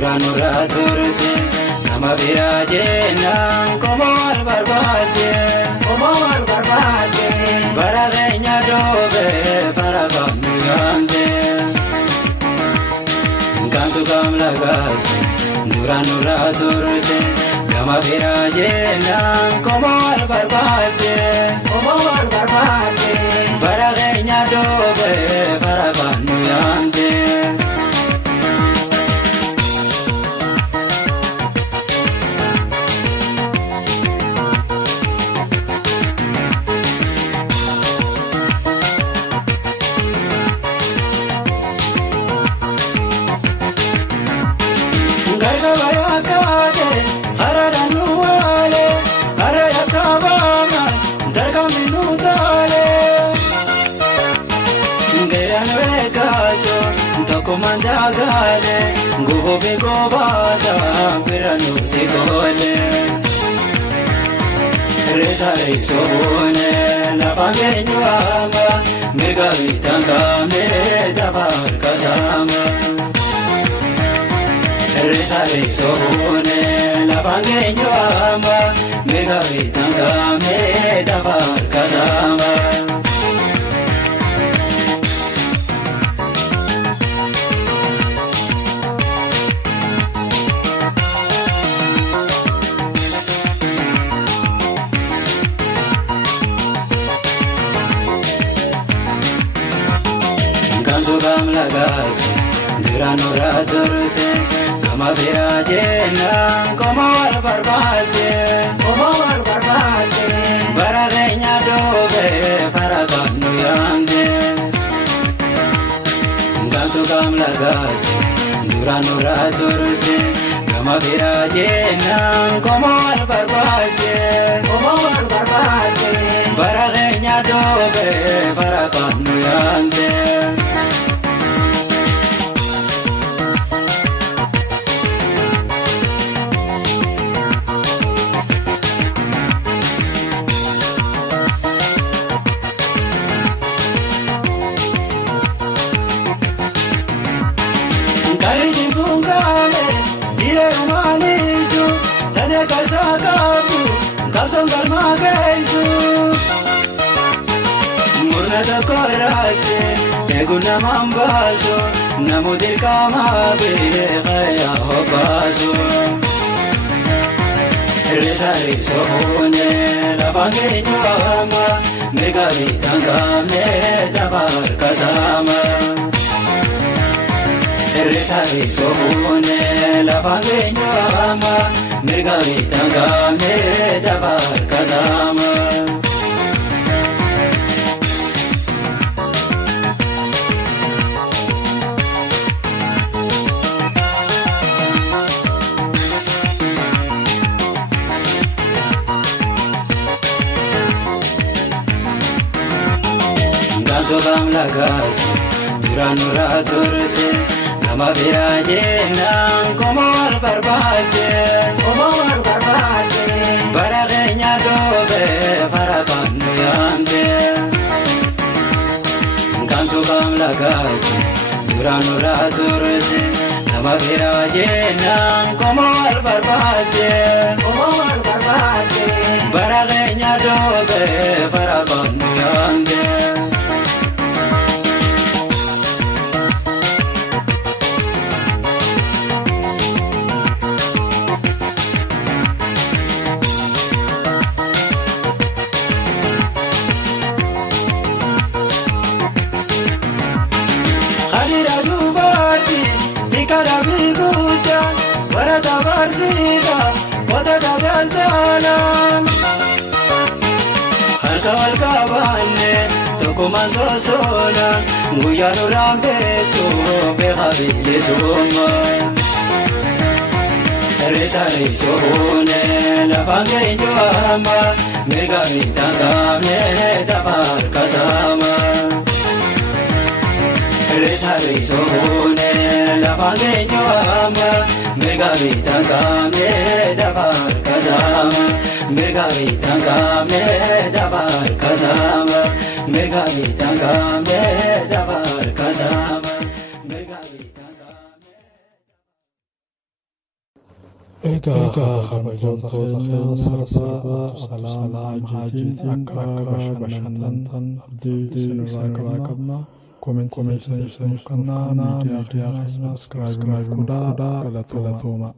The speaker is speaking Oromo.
duraan irraa turte nama biraa jennaan komoo wal barbaadde bara keenya doobee bara kamnu yaamte kantu kam lagaate duraan irraa turte nama biraa jennaan komoo wal barbaadde bara keenya doobee bara kamnu yaamte. Komandagale, gobe gobada, peranuti gole. Retare sobone, la pangenyuama, megavitanga me davar kasama. Retare sobone, la pangenyuama, megavitanga me davar kasama. Kam lagaate duraan irraa turte nama biraa jennaan komoo wal barbaadde bara keenya doobee bara kamnu yaamte kantu kam lagaate duraan irraa turte nama biraa jennaan komoo wal barbaadde bara keenya doobee bara kamnu yaamte. Murna koraate, eguna mambazo, namudi kama beekaya hobazo. Retare sobone, la pangenyuama, megavitanga me davar kasama. Retare sobone, la pangenyuama, megavitanga me davar kasama. Kam lagaate duraan irraa turte nama biraa jennaan komoo wal barbaadde bara keenya doobee bara kamnu yaamte kantu kam lagaate duraan irraa turte nama biraa jennaan komoo wal barbaadde bara keenya doobee bara kamnu yaamte. Harka wal qabanne tokkummaan sosoona guyyaan uraan beektu beeka bilisumma. Retare sobone lafaan keenyuama mirga bitangame dabar kasama. Retare sobone lafaan keenyuama mirga bitangame dabar kasama. Mirga bitangame dabar kasama. Mirga bitangame dabar kasama. Egaa kabajamtoota keenya sirba Abdusalaam Haajiitiin akka bashannantan abdii isinirraa qabna. Komentii keessaniif kennaa. Miidiyaa keenya sabiskiraayib godhaa. Galatooma.